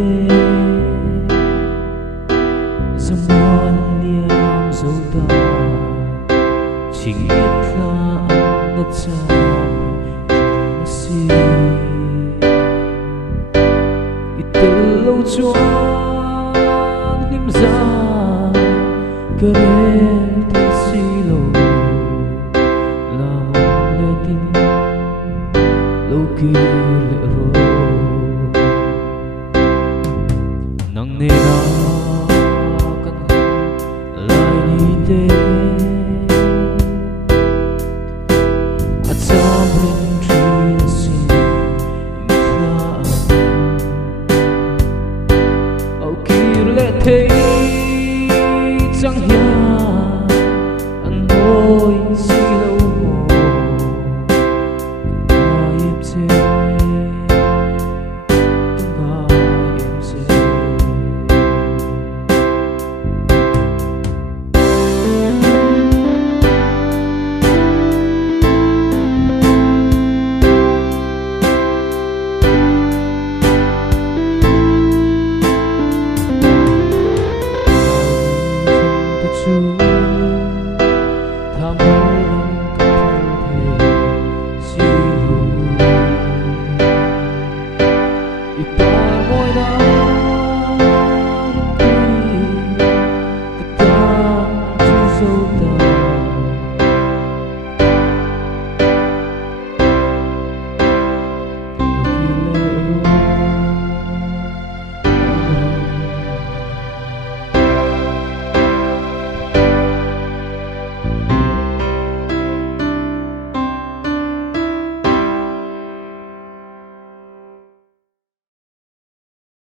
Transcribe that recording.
thế dòng muôn niềm dấu ta chỉ biết là anh đã chạm si từ lâu choáng niềm ra cơ đến thật si lâu là một lệ tình lâu kia lệ rồi nặng nề nào